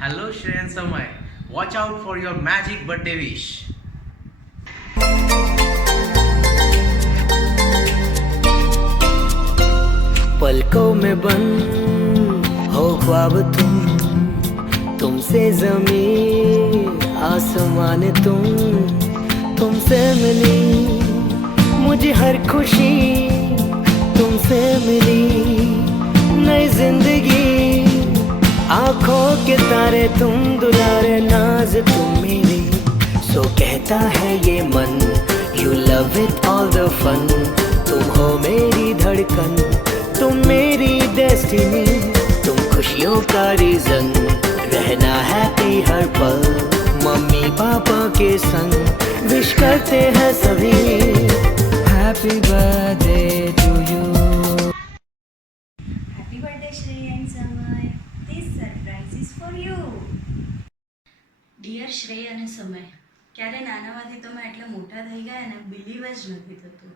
Hello Shreya and Samay. Watch out for your magic birthday wish. पलकों में बंद हो ख्वाब तुमसे जमीन आसमान तुमसे मिली मुझे हर खुशी तुमसे मिली नई जिंदगी आंखों के तारे तुम दुलारे नाज तुम मेरी सो कहता है ये मन you love it all the fun तुम हो मेरी धड़कन तुम मेरी डेस्टिनी तुम खुशियों का रीजन रहना हैप्पी हर पल मम्मी पापा के संग विश करते हैं सभी happy birthday to you Happy birthday, Shreya and Samay. This surprise is for you. Dear Shrey અને સમય, ક્યારે નાનામાંથી તમે એટલા મોટા થઈ ગયા ને બિલીવ જ નથી થતું.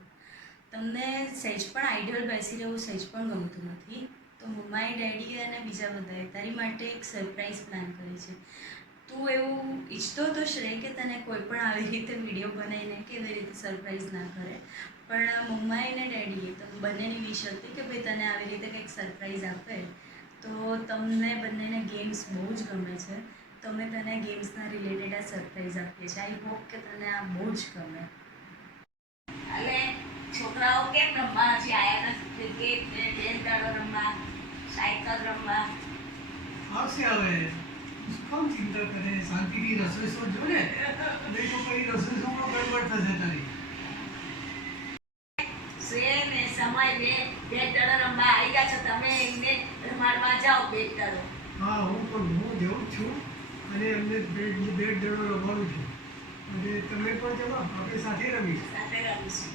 તમને સહેજ પણ આઈડિયલ બેસી રહેવું સહેજ પણ ગમતું નથી. તો મમ્માએ ડેડી અને બીજા બધાએ તારી માટે એક સરપ્રાઈઝ પ્લાન કરી છે. તું એવું ઈચ્છતો હતો શ્રેય કે તને કોઈ પણ આવી રીતે વિડીયો બનાવીને કેવી રીતે સરપ્રાઈઝ ના કરે, પણ મમ્માએ ને ડેડીએ તો બંનેની વિશ હતી કે ભાઈ તને આવી રીતે કંઈક સરપ્રાઈઝ આપે તો તમને બંનેને ગેમ્સ બહુ જ ગમે છે, તો અમે તને ગેમ્સના રિલેટેડ આ સરપ્રાઈઝ આપીએ છીએ. આઈ હોપ કે તને આ બહુ જ ગમે. એટલે છોકરાઓ કેમ રમવા હજી આવ્યા નથી? ક્રિકેટ, બેસદાડો રમવા, સાયકલ રમવા. આવશે હવે કોણ ચિંતા કરે? શાંતિથી રસોઈ શો જો ને, નહીં તો કઈ રસોઈ શોમાં ગડબડ થશે તારી. શે ને સમય બેસદાડો રમવા આવી ગયા છો તમે, એમને રમાડવા જાઓ બેસદાડો. હા હું જઉં જ છું અને એમને બેટ દડો રમવાનું છે અને તમે પણ ચલો આપણે સાથે રમીશું. સાથે રમીશું.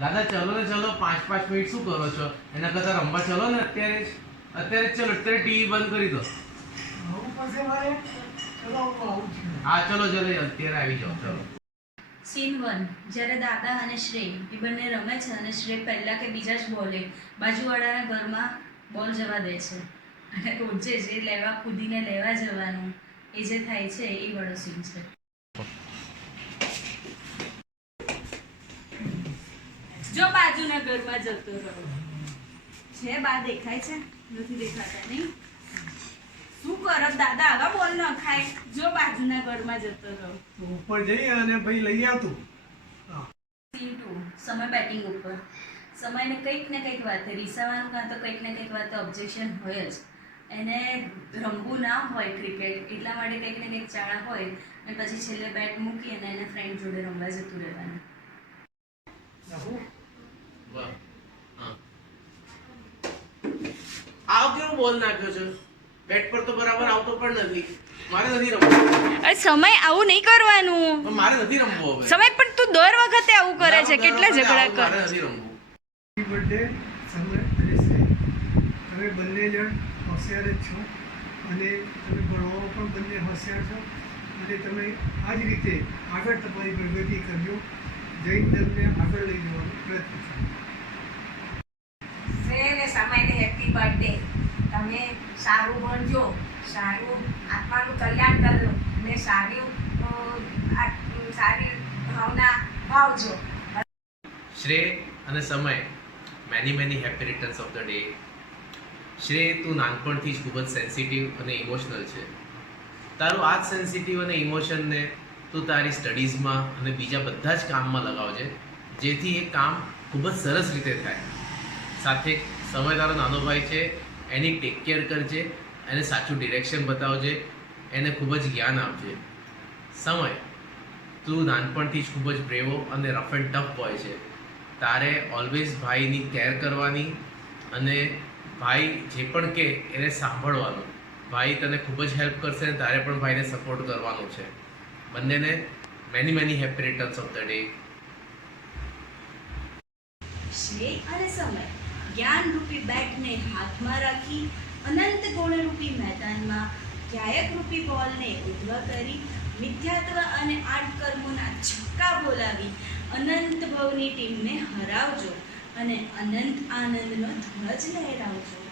દાદા ચલો ને ચલો, 5 મિનિટ શું કરો છો? એના કરતા રમવા ચલો ને અત્યારે ચલો, અત્યારે ટીવી બંધ કરી દો. આવું પડશે મારે? ચલો હું આવું છું. હા ચલો અત્યારે આવી જાઓ ચલો. સીન 1, જ્યારે દાદા અને શ્રેય એ બંને રમે છે અને શ્રેય પહેલાં કે બીજા જ બોલે બાજુવાળાના ઘરમાં બોલ જવા દે છે અને રોજે જે કૂદીને લેવા જવાનું એ જે થાય છે એ વાળો સીન છે. જો બાજુના ઘરમાં જતો રહો છે, બા દેખાય છે? નથી દેખાતા નહીં? શું કરો દાદા, આવા બોલ ન ખાય. જો બાજુના ઘરમાં જતો રહો. તો ઉપર જઈ અને ભાઈ લઈ આવતું. સીન 2, સમય બેટિંગ ઉપર. સમયને કંઈક ને કંઈક વાતે રીસાવાનું કાં તો કંઈક ને કંઈક વાતે ઓબ્જેક્શન હોય જ. એને રમવું ના હોય ક્રિકેટ, એટલા માટે કંઈક ને કંઈક ચાળા હોય અને પછી છેલ્લે બેટ મૂકી અને એને ફ્રેન્ડ જોડે રમવા જતું રહેવાનું. રાખું? વાહ. હા. આવ કેવો બોલ નાખ્યો છે? બેટ પર તો બરાબર આવતો પણ નથી. મારે નથી રમવું. અરે સમય આવું નહીં કરવાનું. પણ મારે નથી રમવું હવે. સમય પણ તું દર વખતે આવું કરે છે, કેટલા ઝઘડા કર. મારે નથી રમવું. હેપી બર્થડે સમય અને શ્રેય. તમે બંને જણ હોશિયાર જ છો અને તમે ભણવામાં પણ બંને હોશિયાર છો અને તમે આ જ રીતે આગળ તમારી પ્રગતિ કરજો. જૈન ધર્મને આગળ લઈ જવાનો પ્રયત્ન કરો. શે ને સમયને હેપી બર્થડે. તમે સારું ભણજો, સારું આત્માનું કલ્યાણ કરજો અને સારી ભાવના ભાવજો. શ્રેય અને સમય, many happy returns of the day. શ્રેય, તું નાનપણથી જ ખૂબ જ સેન્સિટિવ અને ઇમોશનલ છે. તારું આ જ સેન્સિટિવ અને ઇમોશનને તું તારી સ્ટડીઝમાં અને બીજા બધા જ કામમાં લગાવજે, જેથી એ કામ ખૂબ જ સરસ રીતે થાય. સાથે સમય તારો નાનો ભાઈ છે, એની ટેક કેર કરજે, એને સાચું ડિરેક્શન બતાવજે, એને ખૂબ જ જ્ઞાન આપજે. સમય, તું નાનપણથી જ ખૂબ જ બ્રેવો અને રફ એન્ડ ટફ બોય છે. તારે ઓલવેઝ ભાઈની કેર કરવાની અને ભાઈ જે પણ કહે એને સાંભળવાનું. ભાઈ તને ખૂબ જ હેલ્પ કરશે અને તારે પણ ભાઈને સપોર્ટ કરવાનું છે. બંનેને many happy returns of the day. શ્રેય અને સમય જ્ઞાનરૂપી બેટને હાથમાં રાખી અનંત ગુણરૂપી મેદાનમાં ગાયકરૂપી બોલને ઉદ્ધવ કરી મિથ્યાત્વ અને આઠ કર્મોના છક્કા બોલાવી અનંત ભવની ટીમને હરાવજો અને અનંત આનંદનો ધ્વજ લહેરાવજો.